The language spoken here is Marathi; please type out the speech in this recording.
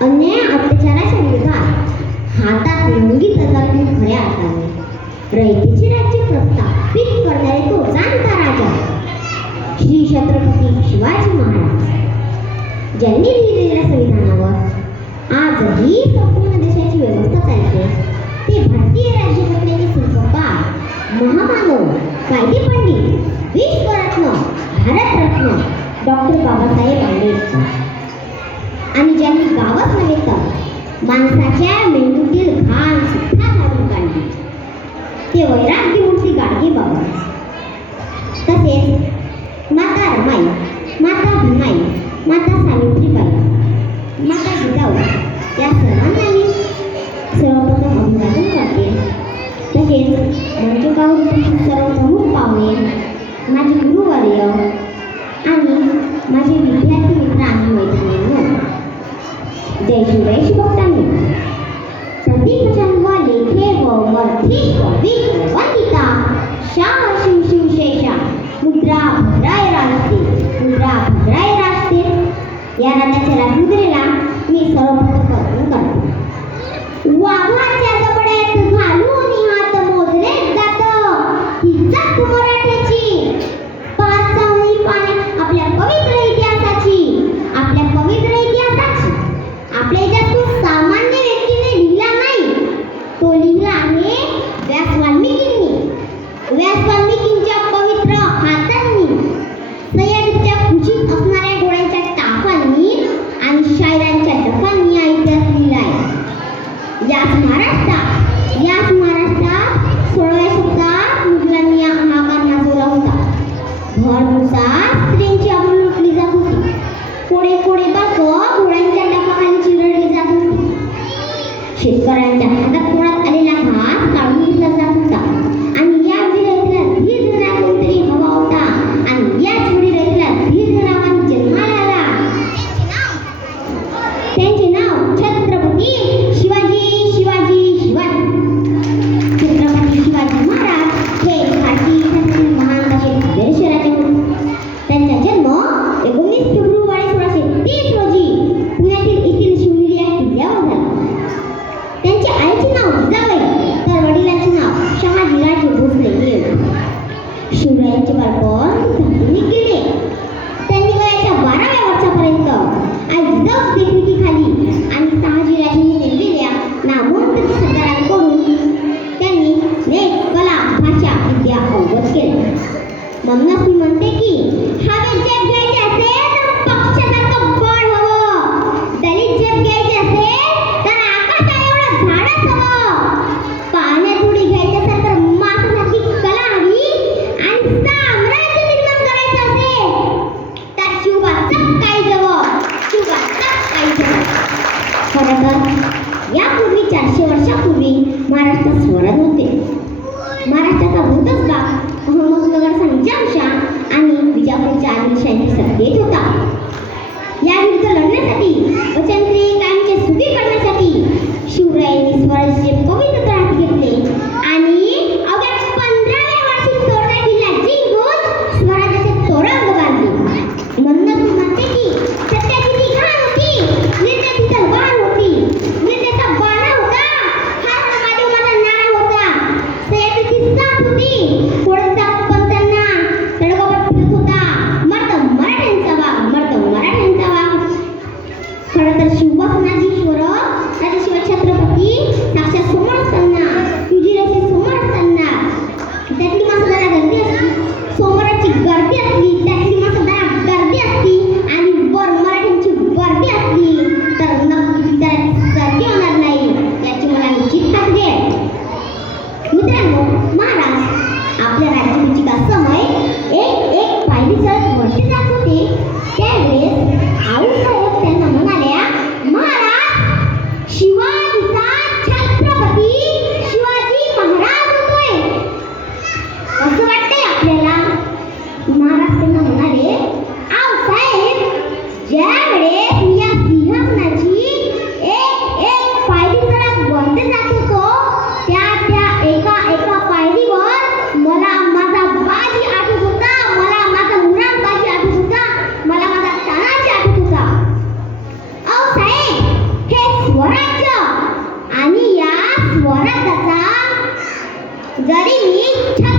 अन्याय अत्याचाराच्या विरोधात हातात लंगी तलवार घेऊन खऱ्या अर्थाने रयतेचे राज्य प्रस्थापित करणारे तो जाणता राजा श्री छत्रपती शिवाजी महाराज, ज्यांनी लिहिलेल्या संविधानावर आजही संपूर्ण देशाची व्यवस्था चालते, ते भारतीय राज्यघटनेचे शिल्पकार महामानव कायदेपंडित विश्वरत्न भारतरत्न डॉक्टर बाबासाहेब आंबेडकर, आणि ज्यांनी गावच नव्हे तर माणसाच्या मेंदूतील घाण सुद्धा झाडून काढली, ते वैराग्यमूर्ती गाडगे बाबा. तसेच माता रमाई, माता भीमाई, माता सावित्रीबाई, माता जिजाऊ या सर्वांना मी सर्वप्रथम अभिवादन करते. तसेच मंचकावर सर्व प्रमुख पाहुणे, माझे गुरुवर्य आणि माझे विद्यार्थी मित्र आणि मैत्रिणींनो, जय शिवराय शिवभक्तांनो. प्रतीकचंद्र लेखे व मर्थिष्व विश्ववंदिता शाह शिव शिवशेषा मुद्रा भद्राय राजते, मुद्रा भद्राय राजते या राजाच्या राजमुद्रेला मी सर्वप्रथम अर्पण करतो. वाघाच्या जबड्यात घालून हात मोजले जात, ही जग मराठ्याची पाचावणी पाने आपल्या पवित्र इतिहासाची, आपल्या पवित्र इतिहासाची. आपल्या इतिहास सामान्य व्यक्तीने लिहिला नाही, तो लिहिला आहे व्यास वाल्मिकींनी. व्यास वाल्मिकींच्या पवित्र हातांनी, सह्याद्रीच्या कुशीत असणाऱ्या डोळ्यांच्या टापांनी आणि शायरांच्या डफांनी हा इतिहास लिहिला आहे. याच महाराष्ट्रात 16व्या शतकात मुघलांनी हाकार माजवला होता. भरभुसात स्त्रियांची अबरू लुटली जात होती. कोडे कोडे बाक घोड्यांच्या डफाखाली चिरडली जात होती. शेतकऱ्यांच्या हातात तोडात आलेला घास काढून घेतला जात होता, आणि या वेळी रयतेला धीर देणारा कोणतरी हवा होता, आणि याच वेळी रयतेला धीर देणारा जन्माला आला. त्यांचे नाव छत्रपती शिवाजी शिवाजी शिवाजी. छत्रपती शिवाजी महाराज हे भारतीय इतिहासातील महान असे देशराजे होते. त्यांचा जन्म 19 फेब्रुवारी 1630 रोजी पुण्यातील येथील शिवनेरी या किल्ल्यावर झाला. त्यांच्या आईचे नाव जिजाबाई तर वडिलांचे नाव शहाजीराजे भोसले हे होते. शिवरायांचे बालपण धार्मिक गेले. त्यांनी वयाच्या 12व्या वर्षापर्यंत आई जिजाऊ देखरेखीखाली आणि शहाजीराजेंनी नेमलेल्या नामवंत सरदारांकडून त्यांनी लेख, कला, भाषा, विद्या अवगत केल्या. म्हणूनच मी म्हणते की हवे जग घ्यायचे असेल तर पक्षासारखं बळ हवं, दलित जग घ्यायचे असेल तर आकाशा एवढं झाडच हवं, पाण्यात उडी घ्यायची असेल तर माणसासारखी कला हवी, आणि साम्राज्य निर्माण करायचं असेल तर शिवबाचं काही जवळ, शिवबाचं काही जवळ. खरं तर यापूर्वी 400 वर्षापूर्वी महाराष्ट्रात स्वराज होते. महाराष्ट्राचा भूतच गाव अहमदनगर संचांशा आणि विजापूरच्या आदिलशाही सत्तेत होता. या विरुद्ध लढण्यासाठी व त्यांचे कायमचे सुखी करण्यासाठी शिवरायांनी स्वराज्याचे पवित्र हाती घेतले, आणि अवघ्या 15व्या वर्षी तोरणा किल्ला जिंकून स्वराज्याचे तोरण बांधले. म्हणूनच मी म्हणते की सत्याची ती घाण होती, निर्दयी तलवार होती, निर्दयीचा बाणा होता, हा माझा नारा होता, सह्याद्रीची साथ होती, कोळसा पंचांना तडकावर फिरत होता, मर्द मराठ्यांचा वाघ, मर्द मराठ्यांचा वाघ. खरं तर शिवबासनाधीश्वर राजशिव छत्रपती साक्षात समोर असताना, युजीराशी समोर असताना त्यातली माणसाला गर्दी असती, सोमवाराची गर्दी असली, त्यातली माणसाला गर्दी असती, आणि वर मराठ्यांची गर्दी असली तर नक्की गर्दी होणार नाही याची मला निश्चित खात्री आहे. मित्रांनो, महाराज आपल्या राज्याभिषेका समय एक पायरी चढत वरती जात होते. त्यावेळेस आऊसाहेब त्यांना म्हणाल्या, महाराज शिवाजीचा छत्रपती जरी मी